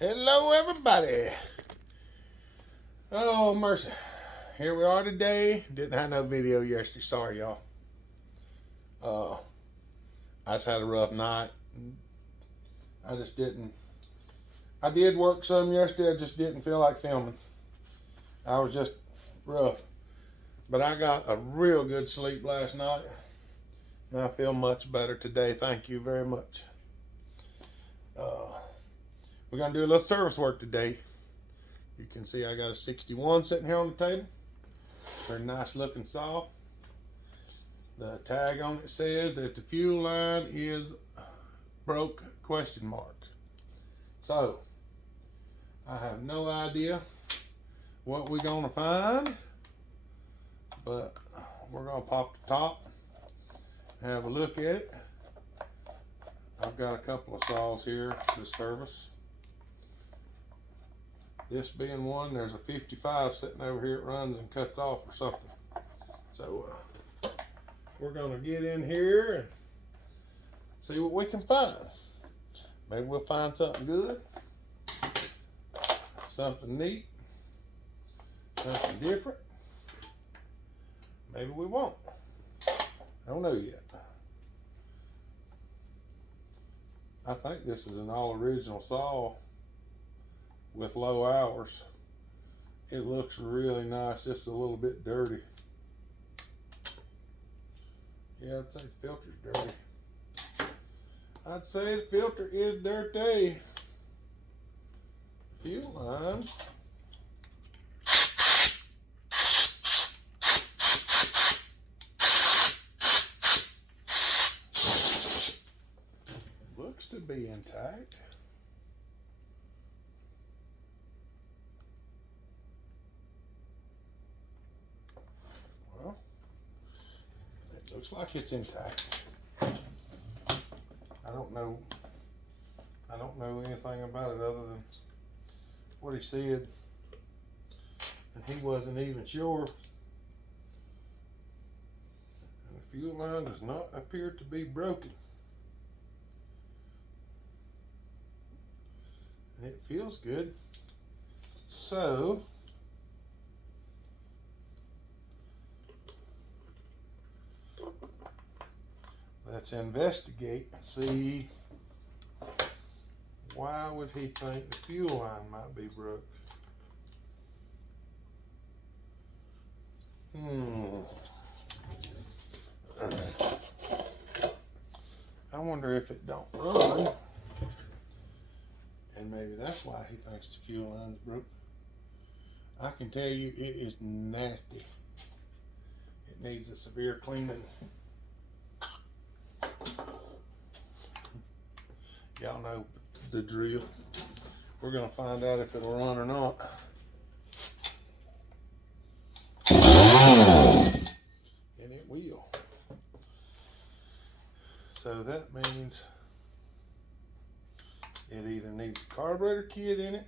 Hello, everybody. Oh, mercy. Here we are today. Didn't have no video yesterday. Sorry, y'all. I just had a rough night. I just didn't. I did work some yesterday. I just didn't feel like filming. I was just rough. But I got a real good sleep last night. And I feel much better today. Thank you very much. We're going to do a little service work today. You can see I got a 61 sitting here on the table. Very nice looking saw. The tag on it says that the fuel line is broke, ? So, I have no idea what we're going to find, but we're going to pop the top, have a look at it. I've got a couple of saws here to service. This being one, there's a 55 sitting over here. It runs and cuts off or something. So we're going to get in here and see what we can find. Maybe we'll find something good, something neat, something different. Maybe we won't. I don't know yet. I think this is an all original saw with low hours. It looks really nice, just a little bit dirty. Yeah, I'd say the filter's dirty. I'd say the filter is dirty. Fuel line. Looks to be intact. Well, it looks like it's intact. I don't know anything about it other than what he said, and he wasn't even sure. And the fuel line does not appear to be broken. And it feels good. So let's investigate and see, why would he think the fuel line might be broke? I wonder if it don't run, and maybe that's why he thinks the fuel line's broke. I can tell you it is nasty. It needs a severe cleaning. Y'all know the drill. We're gonna find out if it'll run or not. And it will. So that means it either needs a carburetor kit in it.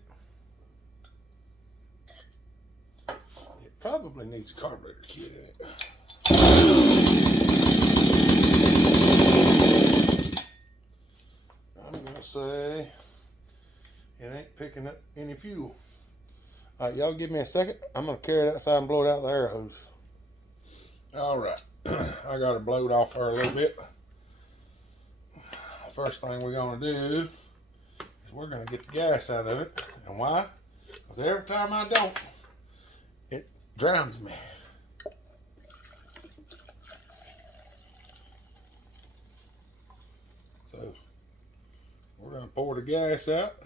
It probably needs a carburetor kit in it. I'm gonna say it ain't picking up any fuel. All right, y'all give me a second. I'm gonna carry it outside and blow it out with the air hose. All right, I got it blowed off her a little bit. First thing we're gonna do is we're gonna get the gas out of it. And why? Because every time I don't, it drowns me. So we're gonna pour the gas out.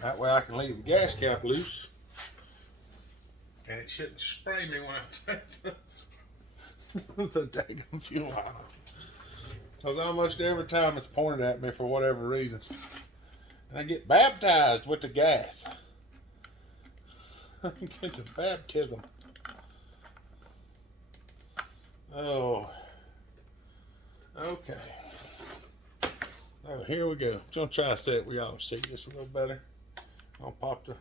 That way I can leave the gas cap loose. And it shouldn't spray me when I take the daggum fuel line off. Because almost every time it's pointed at me for whatever reason. And I get baptized with the gas. I get the baptism. Oh. Okay. Oh, here we go. I'm going to try to set it where y'all can see this a little better. I'll pop the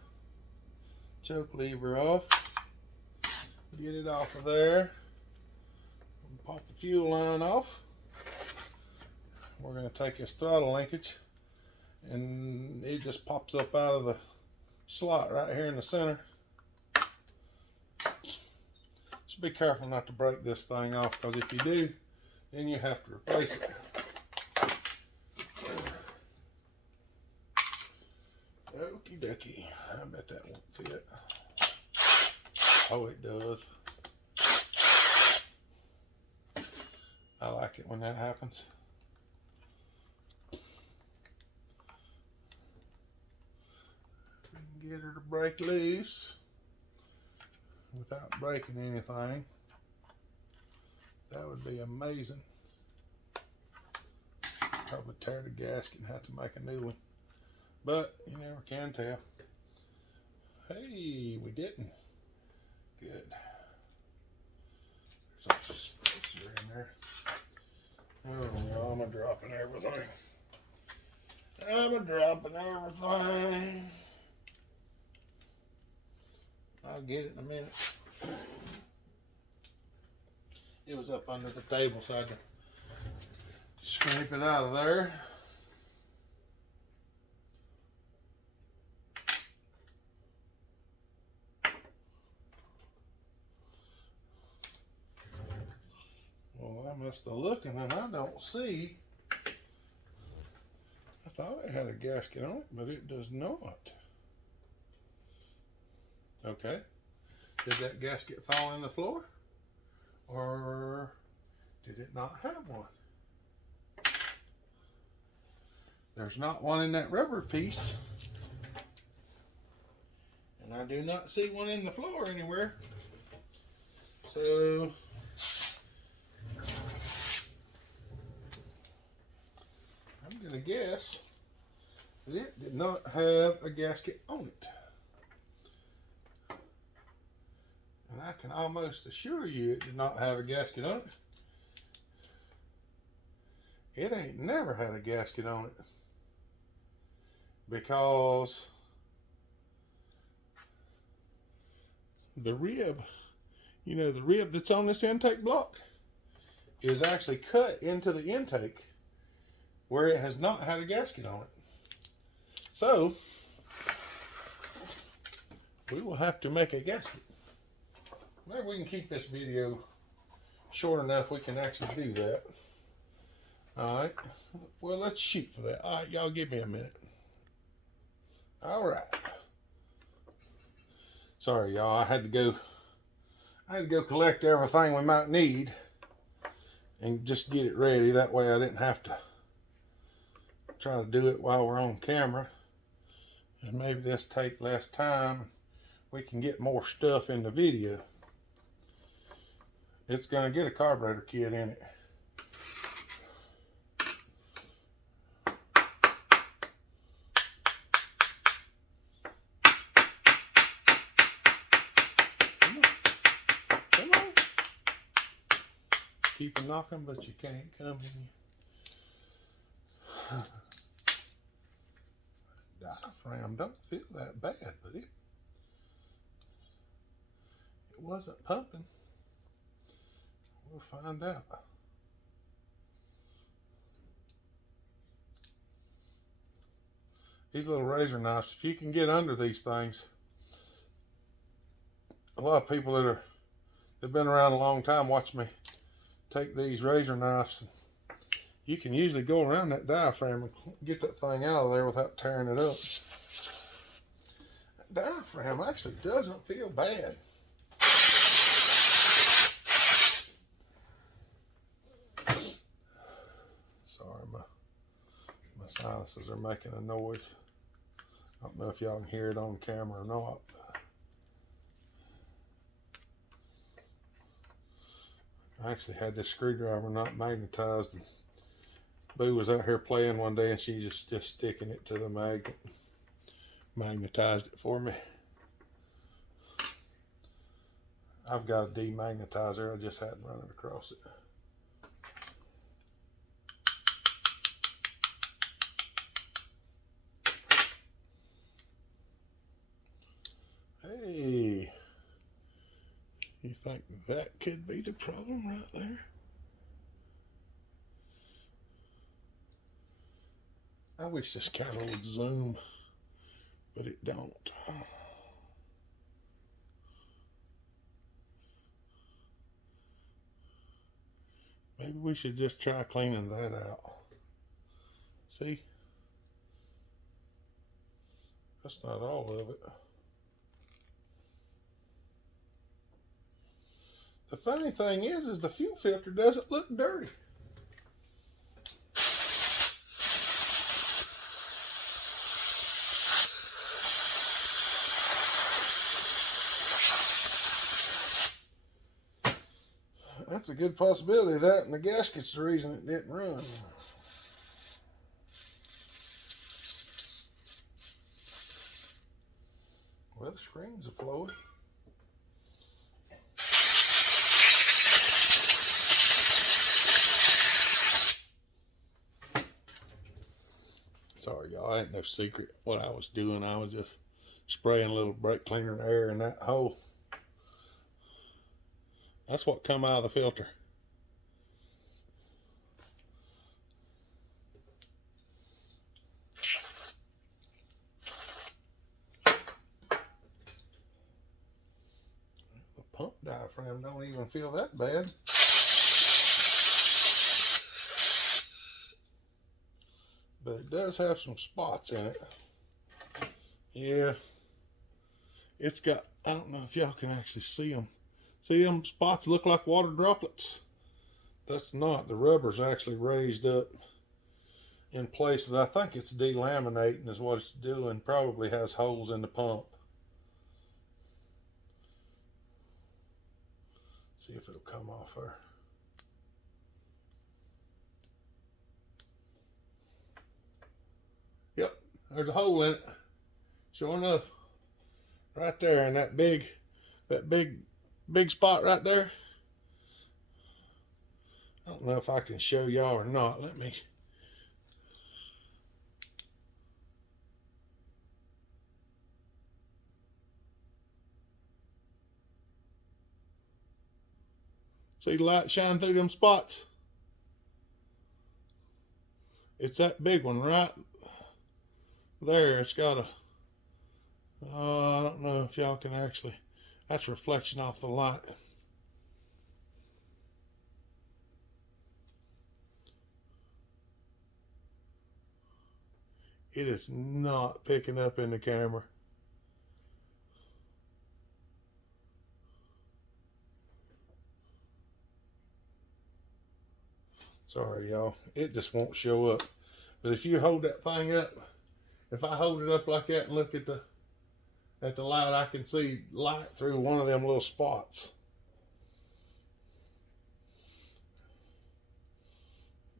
choke lever off. Get it off of there. Pop the fuel line off. We're going to take this throttle linkage and it just pops up out of the slot right here in the center. Just be careful not to break this thing off, because if you do, then you have to replace it. Okie dokie. I bet that won't fit. Oh, it does. I like it when that happens. We can get her to break loose without breaking anything. That would be amazing. Probably tear the gasket and have to make a new one. But you never can tell. Hey, we didn't. Good. There's a spacer in there. Oh, I'm dropping everything. I'm dropping everything. I'll get it in a minute. It was up under the table, so I had to scrape it out of there. Well, I must have looked and I don't see. I thought it had a gasket on it, but it does not. Okay. Did that gasket fall in the floor? Or did it not have one? There's not one in that rubber piece. And I do not see one in the floor anywhere. So I'm gonna guess that it did not have a gasket on it. And I can almost assure you it did not have a gasket on it. It ain't never had a gasket on it. Because the rib, you know, the rib that's on this intake block is actually cut into the intake where it has not had a gasket on it. So we will have to make a gasket. Maybe we can keep this video short enough we can actually do that. Alright, well, let's shoot for that. Alright, y'all give me a minute. Alright. Sorry, y'all, I had to go collect everything we might need and just get it ready. That way I didn't have to try to do it while we're on camera. And maybe this take less time. We can get more stuff in the video. It's going to get a carburetor kit in it. Come on. Keep knocking, but you can't come in. Diaphragm don't feel that bad, but it wasn't pumping. We'll find out. These little razor knives, if you can get under these things, a lot of people that've been around a long time watch me take these razor knives. You can usually go around that diaphragm and get that thing out of there without tearing it up. That diaphragm actually doesn't feel bad. Sorry, my sinuses are making a noise. I don't know if y'all can hear it on camera or not. I actually had this screwdriver not magnetized, and Boo was out here playing one day and she just sticking it to the magnet. Magnetized it for me. I've got a demagnetizer, I just hadn't run it across it. Hey, you think that could be the problem right there? I wish this camera would zoom, but it don't. Maybe we should just try cleaning that out. See? That's not all of it. The funny thing is the fuel filter doesn't look dirty. That's a good possibility. That and the gasket's the reason it didn't run. Well, the screens are flowing. Sorry, y'all. Ain't no secret what I was doing. I was just spraying a little brake cleaner air in that hole. That's what come out of the filter. The pump diaphragm don't even feel that bad. But it does have some spots in it. Yeah. It's got, I don't know if y'all can actually see them. See them spots look like water droplets? That's not. The rubber's actually raised up in places. I think it's delaminating is what it's doing. Probably has holes in the pump. See if it'll come off there. Yep, there's a hole in it. Sure enough. Right there in that big spot right there. I don't know if I can show y'all or not. Let me. See the light shine through them spots? It's that big one right there. It's got a, I don't know if y'all can actually, that's reflection off the light. It is not picking up in the camera. Sorry, y'all. It just won't show up. But if you hold that thing up, if I hold it up like that and look at the light, I can see light through one of them little spots.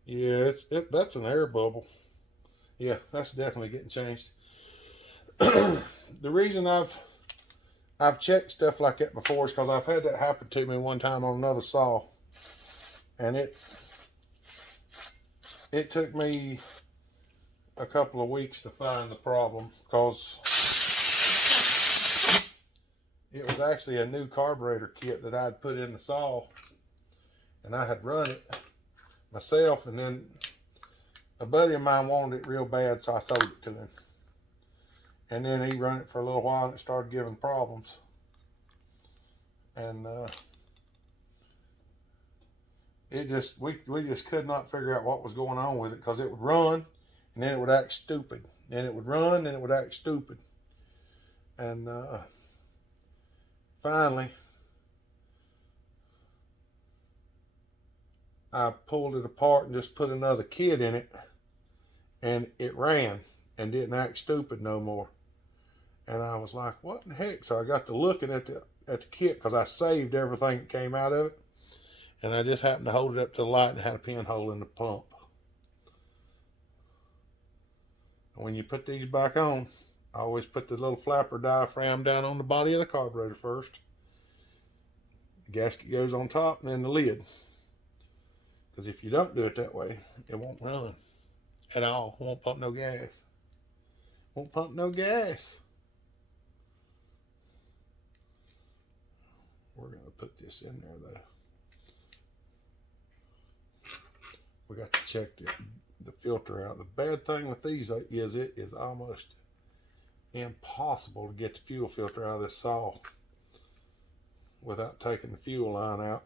Yeah, that's an air bubble. Yeah, that's definitely getting changed. The reason I've checked stuff like that before is because I've had that happen to me one time on another saw, and it took me a couple of weeks to find the problem because it was actually a new carburetor kit that I'd put in the saw, and I had run it myself, and then a buddy of mine wanted it real bad, so I sold it to him. And then he ran it for a little while and it started giving problems. And we just could not figure out what was going on with it, because it would run and then it would act stupid. Then it would run and it would act stupid. And finally, I pulled it apart and just put another kit in it, and it ran and didn't act stupid no more. And I was like, what in the heck? So I got to looking at the kit, because I saved everything that came out of it, and I just happened to hold it up to the light and it had a pinhole in the pump. And when you put these back on, I always put the little flapper diaphragm down on the body of the carburetor first. The gasket goes on top and then the lid. Because if you don't do it that way, it won't run at all. It won't pump no gas. Won't pump no gas. We're going to put this in there though. We got to check the filter out. The bad thing with these is it is almost impossible to get the fuel filter out of this saw without taking the fuel line out.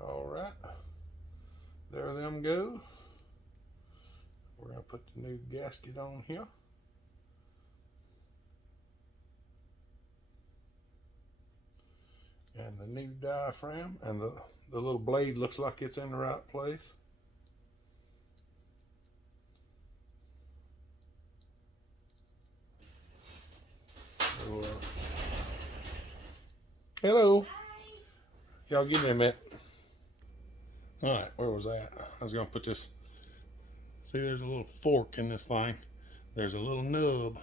All right, there them go. We're going to put the new gasket on here. And the new diaphragm, and the little blade looks like it's in the right place. So, hello. Y'all give me a minute. All right, where was that? I was going to put this. See, there's a little fork in this thing. There's a little nub.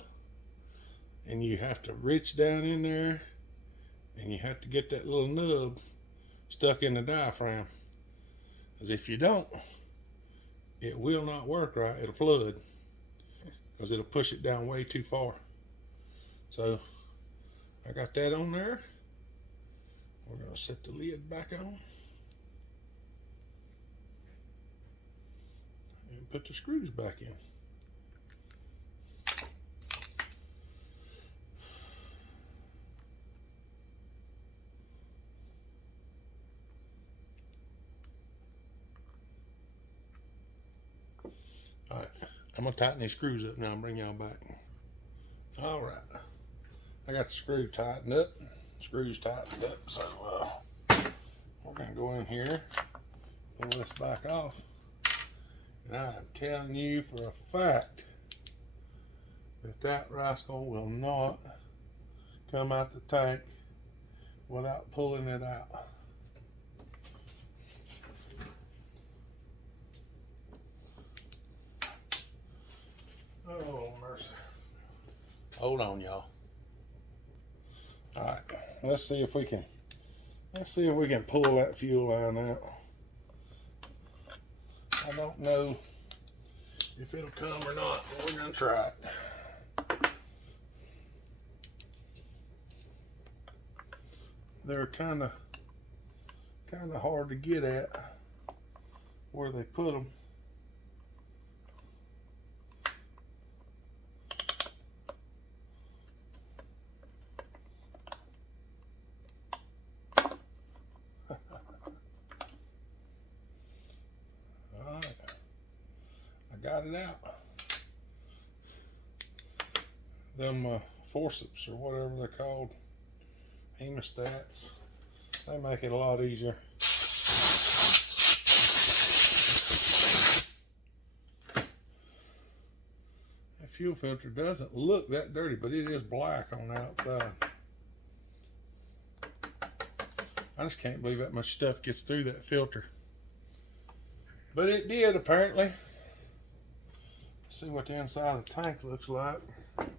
And you have to reach down in there. And you have to get that little nub stuck in the diaphragm. Because if you don't, it will not work right. It'll flood. Because it'll push it down way too far. So, I got that on there. We're going to set the lid back on. And put the screws back in. All right, I'm going to tighten these screws up now and bring y'all back. All right, I got the screw tightened up. Screws tightened up, so we're going to go in here, pull this back off. And I am telling you for a fact that rascal will not come out the tank without pulling it out. Oh, mercy. Hold on, y'all. All right, let's see if we can pull that fuel line out. I don't know if it'll come or not, but we're gonna try it. They're kind of hard to get at where they put them. Got it out. Them forceps or whatever they're called, hemostats, they make it a lot easier. That fuel filter doesn't look that dirty, but it is black on the outside. I just can't believe that much stuff gets through that filter. But it did, apparently. See what the inside of the tank looks like. It's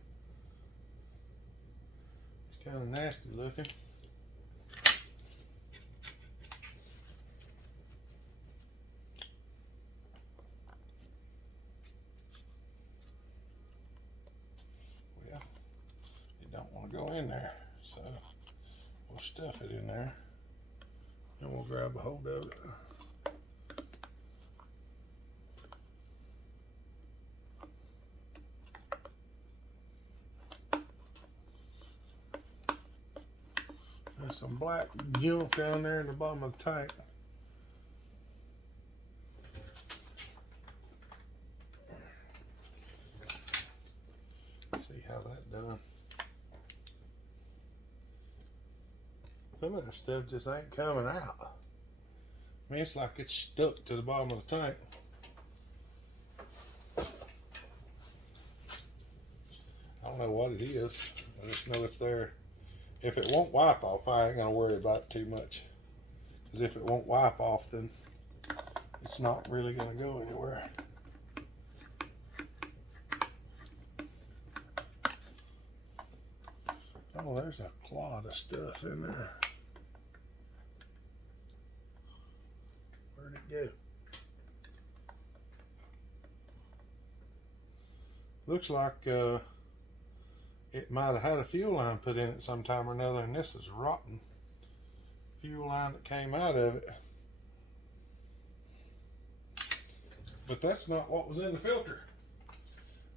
kind of nasty looking. Well, it don't want to go in there, so we'll stuff it in there and we'll grab a hold of it. There's some black junk down there in the bottom of the tank. See how that done. Some of that stuff just ain't coming out. I mean, it's like it's stuck to the bottom of the tank. I don't know what it is. I just know it's there. If it won't wipe off, I ain't gonna worry about it too much. Because if it won't wipe off, then it's not really gonna go anywhere. Oh, there's a clod of stuff in there. looks like it might have had a fuel line put in it sometime or another, and this is rotten fuel line that came out of it. But that's not what was in the filter.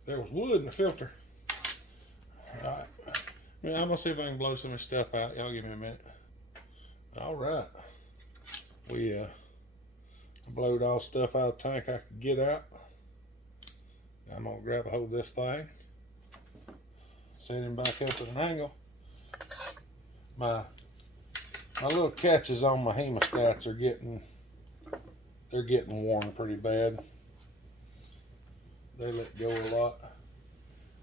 There was wood in the filter. Alright. I'm gonna see if I can blow some of this stuff out. Y'all give me a minute. Alright. We blowed all stuff out of the tank I could get out. I'm gonna grab a hold of this thing. Set him back up at an angle. My little catches on my hemostats are getting worn pretty bad. They let go a lot.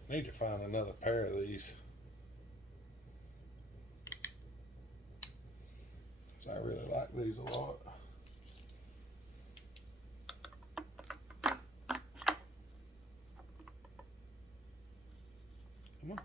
Need to find another pair of these. I really like these a lot. Come on.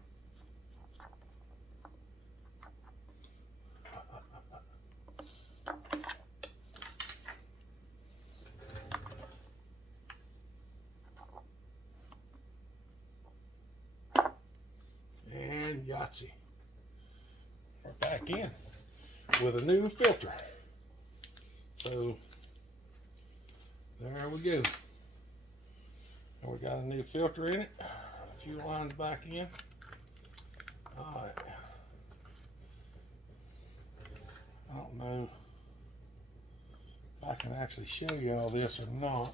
And Yahtzee. We're back in with a new filter. So there we go. And we got a new filter in it. A few lines back in. Alright. I don't know if I can actually show you all this or not.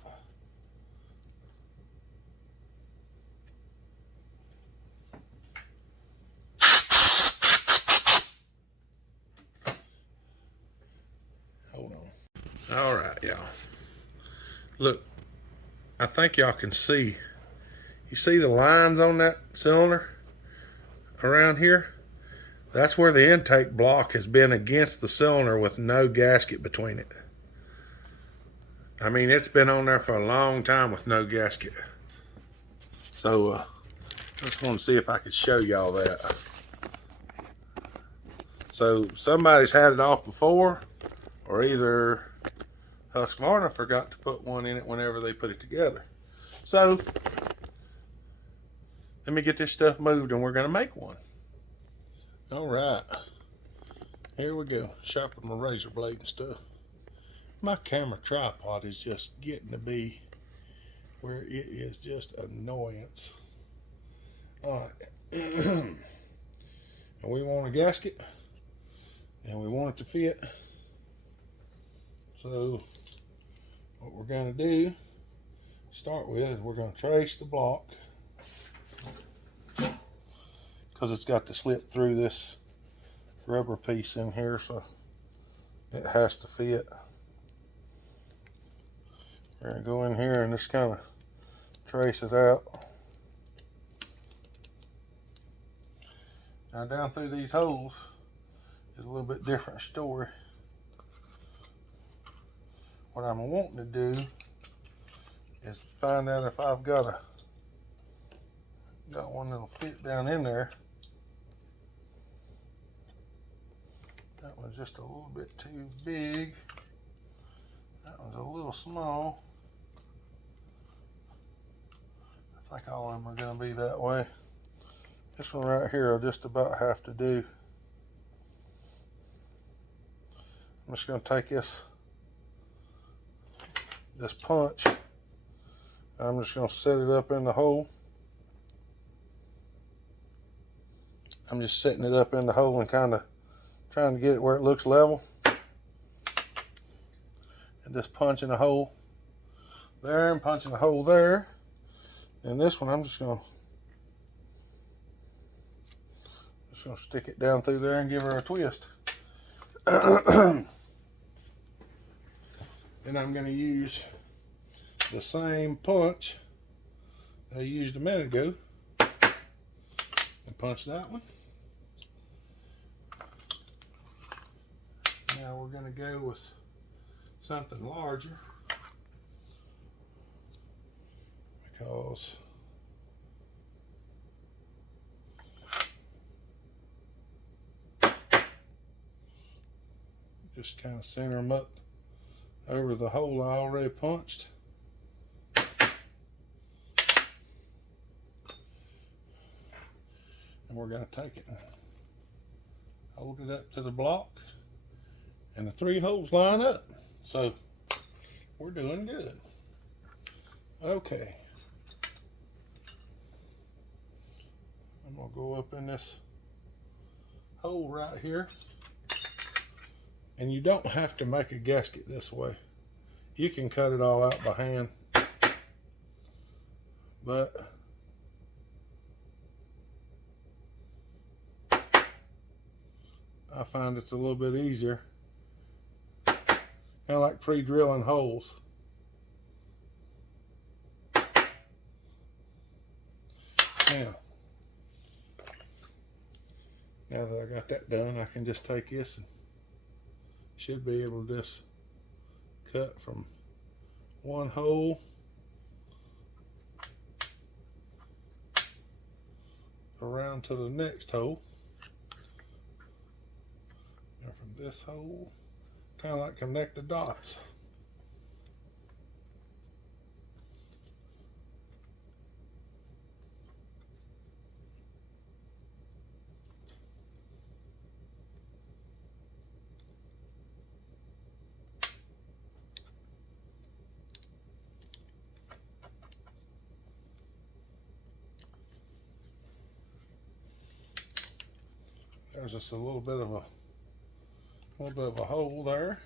Hold on. All right, y'all. Look, I think y'all can see. You see the lines on that cylinder around here? That's where the intake block has been against the cylinder with no gasket between it. I mean, it's been on there for a long time with no gasket. So, I just want to see if I could show y'all that. So, somebody's had it off before, or either Husqvarna forgot to put one in it whenever they put it together. So, let me get this stuff moved and we're going to make one. All right. Here we go. Sharpen my razor blade and stuff. My camera tripod is just getting to be where it is just annoyance. All right. And we want a gasket and we want it to fit. So what we're going to do, start with, is we're going to trace the block because it's got to slip through this rubber piece in here, so it has to fit. We're going to go in here and just kind of trace it out. Now down through these holes is a little bit different story. What I'm wanting to do is find out if I've got one that'll fit down in there. That one's just a little bit too big. That one's a little small. I think all of them are going to be that way. This one right here I'll just about have to do. I'm just going to take this punch, and I'm just going to set it up in the hole. I'm just setting it up in the hole and kind of trying to get it where it looks level, and just punching a hole there and punching a hole there. And this one I'm just going to stick it down through there and give her a twist. Then I'm going to use the same punch I used a minute ago and punch that one. Now we're going to go with something larger because just kind of center them up over the hole I already punched. And we're going to take it and hold it up to the block, and the 3 holes line up. So we're doing good. Okay. I'm going to go up in this hole right here. And you don't have to make a gasket this way. You can cut it all out by hand. But I find it's a little bit easier. Kind of like pre-drilling holes. Now that I got that done, I can just take this and should be able to just cut from one hole around to the next hole, and from this hole, kind of like connect the dots. There's just a little bit of a hole there.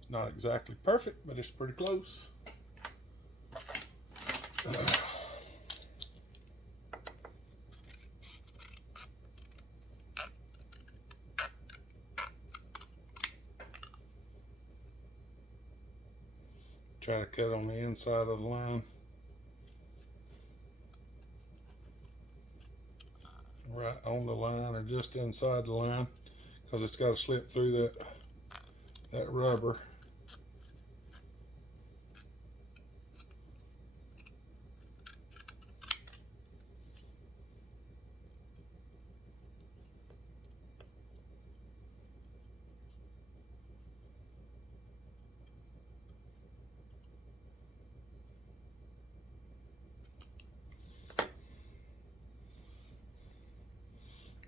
It's not exactly perfect, but it's pretty close. Try to cut on the inside of the line. Right on the line or just inside the line, because it's got to slip through that rubber.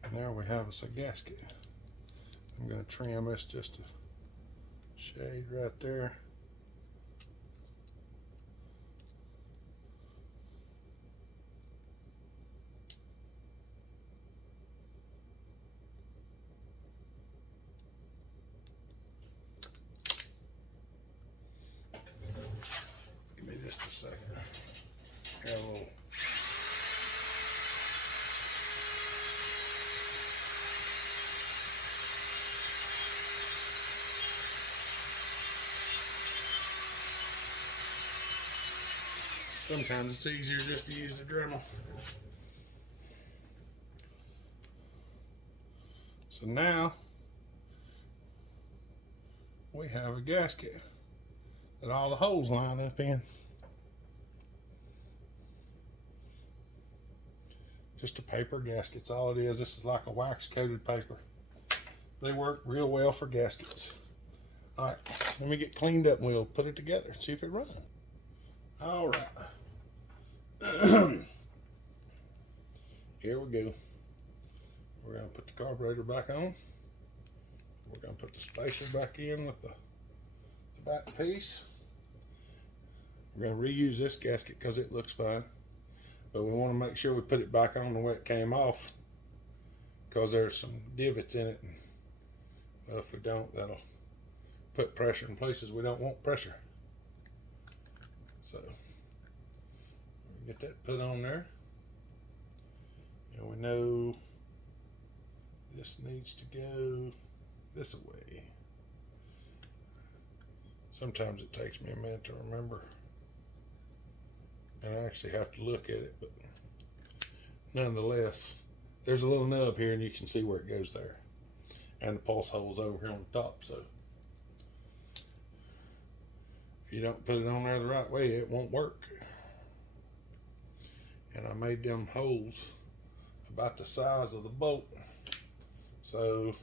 And there we have us a gasket. I'm going to trim this just a shade right there. Give me just a second. Got a little. Sometimes it's easier just to use the Dremel. So now we have a gasket that all the holes line up in. Just a paper gasket's all it is. This is like a wax coated paper. They work real well for gaskets. All right, let me get cleaned up and we'll put it together and see if it runs. All right. Here we go. We're going to put the carburetor back on. We're going to put the spacer back in with the back piece. We're going to reuse this gasket because it looks fine. But we want to make sure we put it back on the way it came off, because there's some divots in it. And, well, if we don't, that'll put pressure in places we don't want pressure. So get that put on there, and we know this needs to go this way. Sometimes it takes me a minute to remember, and I actually have to look at it, but nonetheless, there's a little nub here and you can see where it goes there, and the pulse hole's over here on the top. So if you don't put it on there the right way, it won't work. And I made them holes about the size of the bolt, so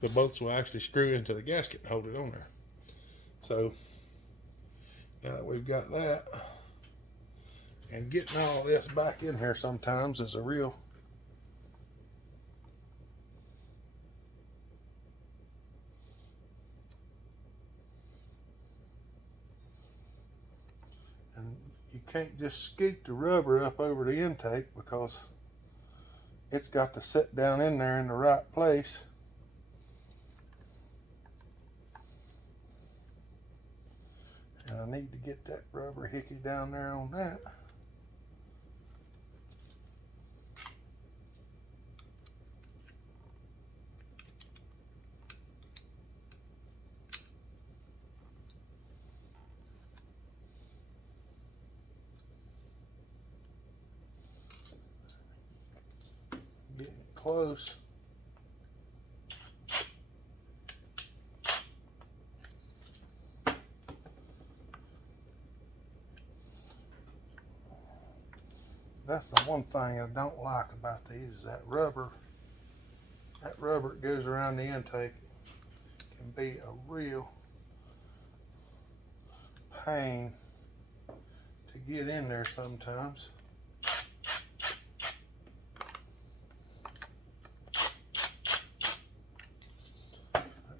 the bolts will actually screw into the gasket and hold it on there. So now that we've got that, and getting all this back in here sometimes is a real and you can't just scoop the rubber up over the intake because it's got to sit down in there in the right place. And I need to get that rubber hickey down there on that. Getting close. That's the one thing I don't like about these is that rubber that goes around the intake can be a real pain to get in there sometimes.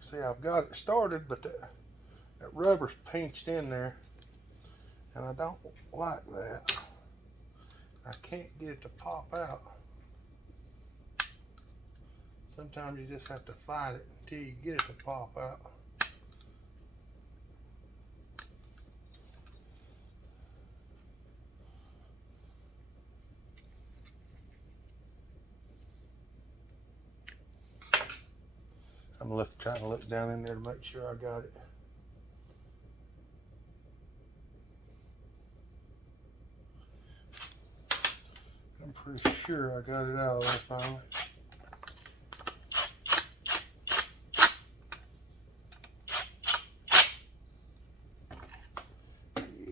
See, I've got it started, but that rubber's pinched in there, and I don't like that. I can't get it to pop out. Sometimes you just have to fight it until you get it to pop out. I'm trying to look down in there to make sure I got it. I'm pretty sure I got it out of there finally.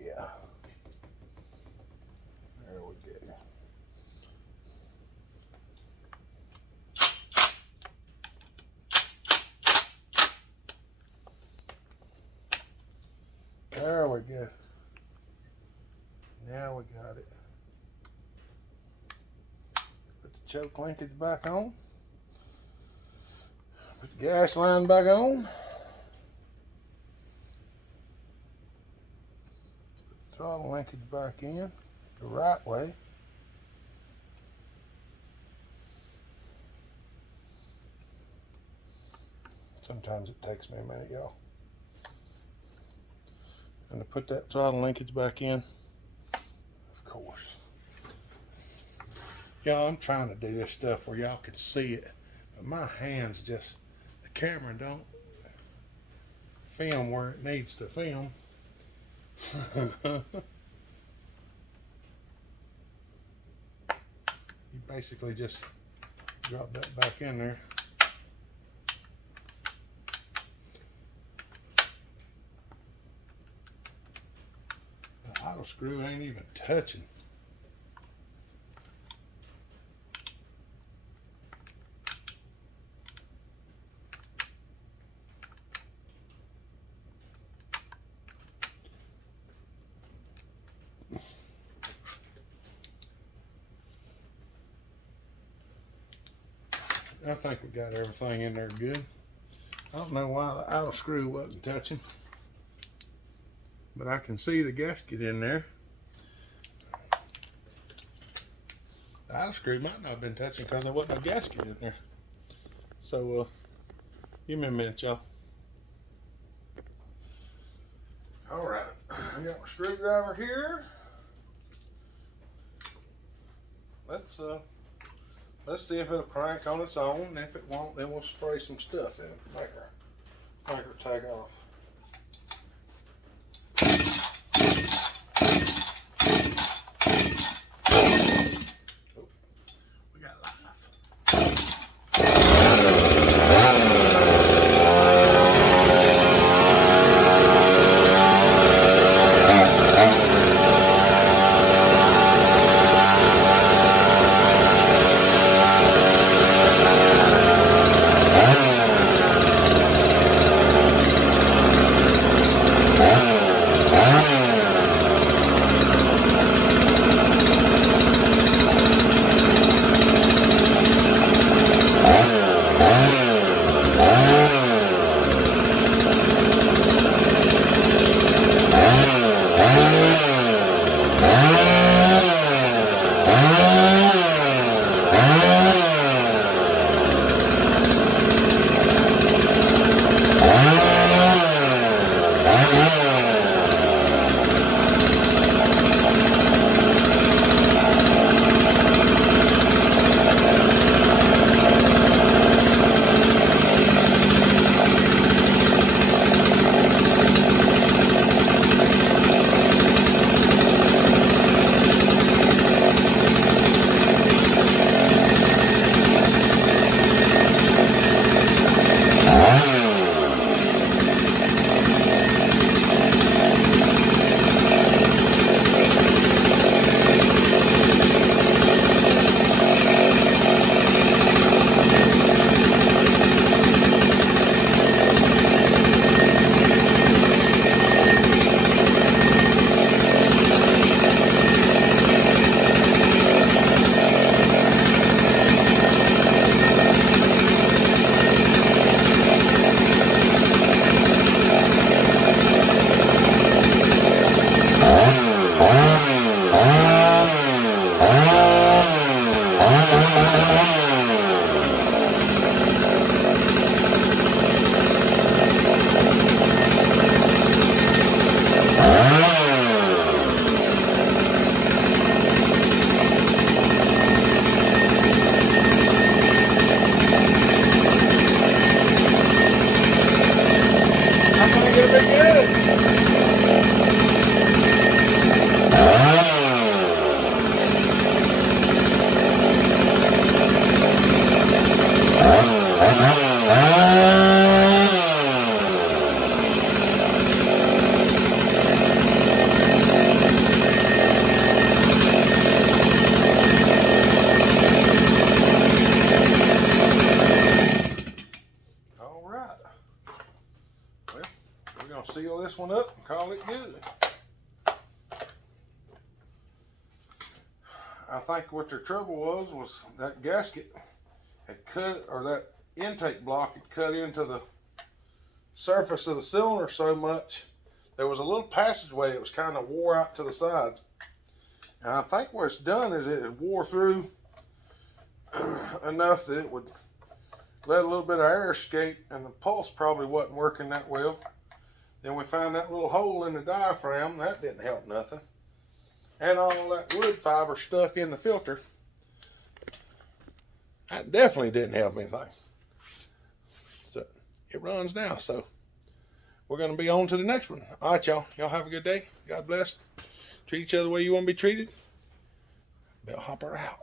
Yeah. There we go. There we go. Now we got it. Put the choke linkage back on. Put the gas line back on. Put the throttle linkage back in the right way. Sometimes it takes me a minute, y'all. And to put that throttle linkage back in, of course. Y'all, I'm trying to do this stuff where y'all can see it, but my hands just, the camera don't film where it needs to film. You basically just drop that back in there. Idle screw ain't even touching. I think we got everything in there good. I don't know why the idle screw wasn't touching, but I can see the gasket in there. The idle screw might not have been touching because there wasn't no gasket in there. So, give me a minute, y'all. All right, I got my screwdriver here. Let's see if it'll crank on its own, and if it won't, then we'll spray some stuff in it to make her take off. pretty good. All right. Well, we're going to seal this one up and call it good. I think what their trouble was that gasket had cut, or that intake block had cut into the surface of the cylinder so much there was a little passageway that was kind of wore out to the side. And I think what it's done is it had wore through enough that it would let a little bit of air escape, and the pulse probably wasn't working that well. Then we found that little hole in the diaphragm. That didn't help nothing. And all that wood fiber stuck in the filter. That definitely didn't help anything. So it runs now. So we're going to be on to the next one. All right, y'all. Y'all have a good day. God bless. Treat each other the way you want to be treated. Bell Hopper out.